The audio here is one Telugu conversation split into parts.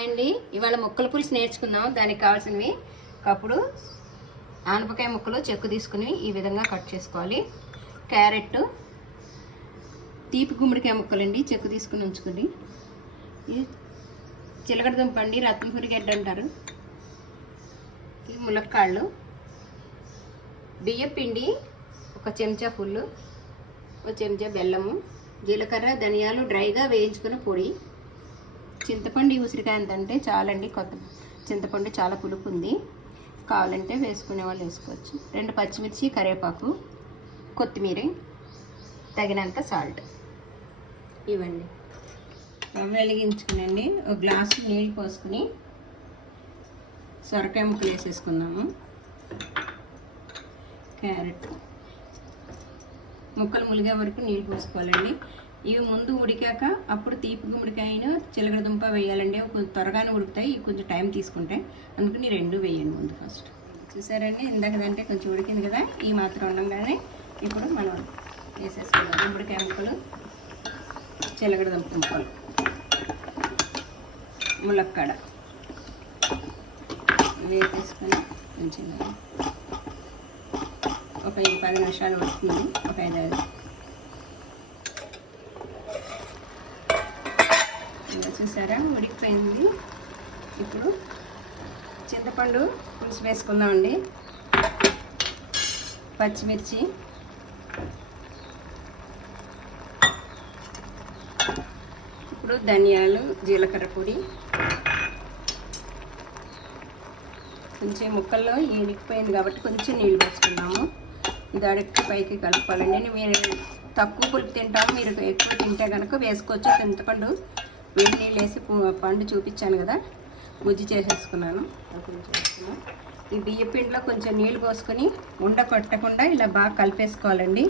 హాయ్ అండి. ఇవాళ ముక్కల పులుసు నేర్చుకుందాం. దానికి కావాల్సినవి కప్పుడు ఆనపకాయ ముక్కలు చెక్కు తీసుకుని ఈ విధంగా కట్ చేసుకోవాలి. క్యారెట్, తీపి గుమ్మడికాయ ముక్కలండి చెక్కు తీసుకుని ఉంచుకోండి. ఇది చిలకడ దుంప అండి, రత్నపురి గడ్డ అంటారు. ఇది ములక్కాళ్ళు, బియ్యం పిండి ఒక చెంచా ఫుల్లు, ఒక చెంచా బెల్లము, జీలకర్ర, ధనియాలు డ్రైగా వేయించుకున్న పొడి, చింతపండు ఉసిరికాయ ఎంత అంటే చాలండి. కొత్త చింతపండు చాలా పులుపు ఉంది, కావాలంటే వేసుకునే వాళ్ళు వేసుకోవచ్చు. 2 పచ్చిమిర్చి, కరివేపాకు, కొత్తిమీర, తగినంత సాల్ట్ ఇవ్వండి. వెలిగించుకునండి. ఒక గ్లాసు నీళ్ళు పోసుకుని సొరకాయ ముక్కలు వేసేసుకుందాము. క్యారెట్ ముక్కలు ములిగే వరకు నీళ్ళు పోసుకోవాలండి. ఇవి ముందు ఉడికాక అప్పుడు తీపి గుమ్మడికాయను చిలకడ దుంప వేయాలండి. కొంచెం త్వరగానే ఉడుకుతాయి, ఇవి కొంచెం టైం తీసుకుంటాయి, అందుకని 2 వేయండి ముందు. ఫస్ట్ చూసారండి, ఇందాకదంటే కొంచెం ఉడికింది కదా, ఈ మాత్రం ఉండగానే ఇప్పుడు మనం వేసేసుకుందాం. గుమ్మడికాయ ముక్కలు, చిలకడ దుంప ముక్కలు, ములక్కాడ వేసేసుకొని మంచిగా ఒక 10 నిమిషాలు ఉడుకుతుంది. ఒక 5 చూసారా ఉడికిపోయింది. ఇప్పుడు చింతపండు పులుసు వేసుకుందామండి. పచ్చిమిర్చి, ఇప్పుడు ధనియాలు, జీలకర్ర పొడి, కొంచెం ముక్కల్లో ఉడికిపోయింది కాబట్టి కొంచెం నీళ్ళు పోసుకున్నాము. ఇది అడిగి పైకి కలుపుకోవాలండి. మీరు తక్కువ పులుపు తింటాము, మీరు ఎక్కువ తింటే కనుక వేసుకోవచ్చు. చింతపండు వేడి నీళ్ళు వేసి పండు చూపించాను కదా, గుజ్జు చేసేసుకున్నాను. ఈ బియ్య పిండిలో కొంచెం నీళ్ళు పోసుకొని ఉండ కొట్టకుండా ఇలా బాగా కలిపేసుకోవాలండి.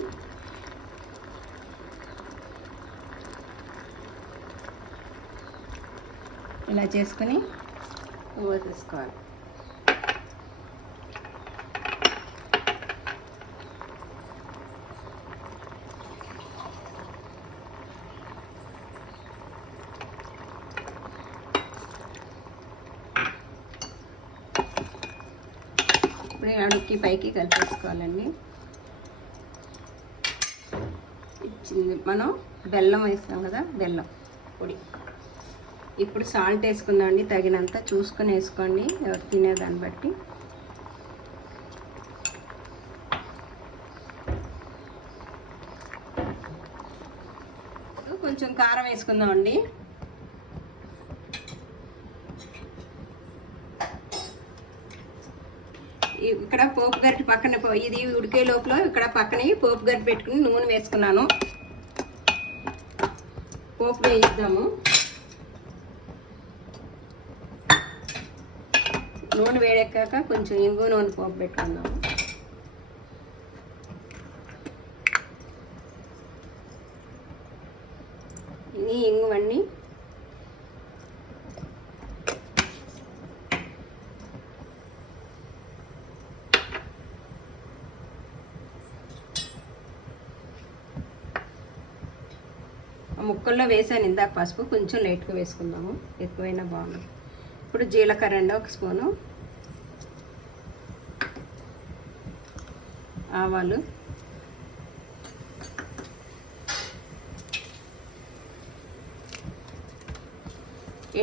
ఇలా చేసుకుని పోసేసుకోవాలి. ఇప్పుడు అడుక్కి పైకి కలిపేసుకోవాలండి. మనం బెల్లం వేస్తాం కదా, బెల్లం పొడి. ఇప్పుడు సాల్ట్ వేసుకుందామండి, తగినంత చూసుకొని వేసుకోండి, ఎవరు తినేదాన్ని బట్టి. కొంచెం కారం వేసుకుందామండి. ఇక్కడ పోపు గరిటె పక్కన, ఇది ఉడికే లోపల ఇక్కడ పక్కనే పోపు గరిటె పెట్టుకుని నూనె వేసుకున్నాను. పోపు వేయిద్దాము. నూనె వేడెక్కాక కొంచెం ఇంగు నూనె పోపు పెట్టుకుందాము. ఇది ఇంగువన్నీ. ముక్కల్లో వేసాను ఇందాక పసుపు, కొంచెం లైట్గా వేసుకుందాము, ఎక్కువైనా బాగుంది. ఇప్పుడు జీలకర్ర అండి 1 స్పూను, ఆవాలు,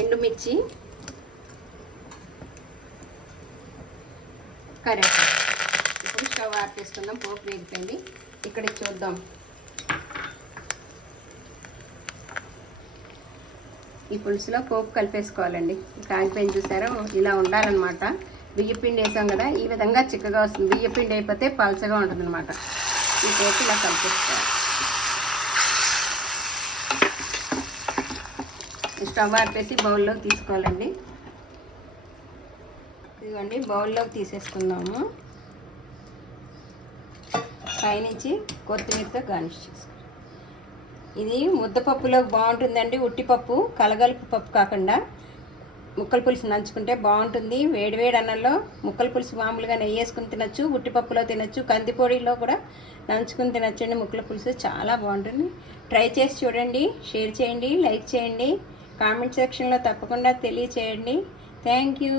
ఎండుమిర్చి, కరివేపాకు. ఇప్పుడు స్టవ్ ఆపేసుకుందాం. పోపు వేగిపోయింది. ఇక్కడ చూద్దాం. ఈ పులుసులో పోపు కలిపేసుకోవాలండి. కాగిపోయింది చూసారా, ఇలా ఉండాలన్నమాట. బియ్యపిండి వేసాం కదా, ఈ విధంగా చిక్కగా వస్తుంది. బియ్యపిండి అయిపోతే పలచగా ఉంటుంది అనమాట. ఈ పోపు ఇలా కలిపేసుకోవాలి. స్టవ్ ఆపేసి బౌల్లోకి తీసుకోవాలండి. ఇదిగోండి బౌల్లోకి తీసేసుకుందాము. పైనుంచి కొత్తిమీరతో గార్నిష్ చేసుకోవాలి. ఇది ముద్దపప్పులో బాగుంటుందండి. ఉట్టిపప్పు, కలగలుపు పప్పు కాకుండా ముక్కల పులుసు నంచుకుంటే బాగుంటుంది. వేడివేడి అన్నంలో ముక్కల పులుసు మామూలుగా నెయ్యి వేసుకుని తినచ్చు, ఉట్టిపప్పులో తినచ్చు, కందిపొడిలో కూడా నంచుకుని తినచ్చండి. ముక్కల పులుసు చాలా బాగుంటుంది. ట్రై చేసి చూడండి, షేర్ చేయండి, లైక్ చేయండి. కామెంట్ సెక్షన్లో తప్పకుండా తెలియచేయండి. Thank you.